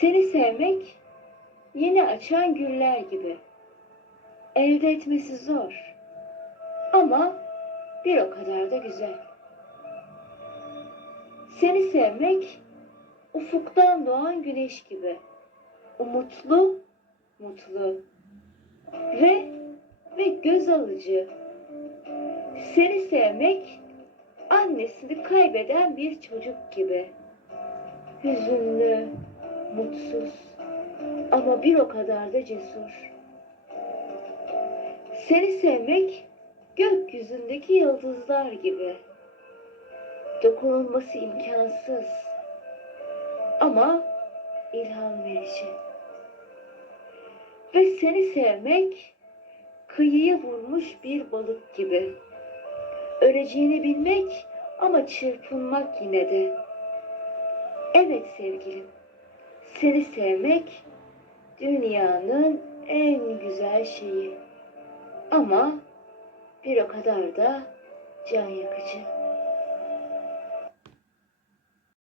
Seni sevmek yeni açan güller gibi. Elde etmesi zor. Ama bir o kadar da güzel. Seni sevmek ufuktan doğan güneş gibi. Umutlu, mutlu ve ve göz alıcı. Seni sevmek annesini kaybeden bir çocuk gibi. Hüzünlü, mutsuz ama bir o kadar da cesur. Seni sevmek gökyüzündeki yıldızlar gibi. Dokunulması imkansız ama ilham verici. Ve seni sevmek kıyıya vurmuş bir balık gibi. Öleceğini bilmek ama çırpınmak yine de. Evet sevgilim, seni sevmek dünyanın en güzel şeyi. Ama bir o kadar da can yakıcı.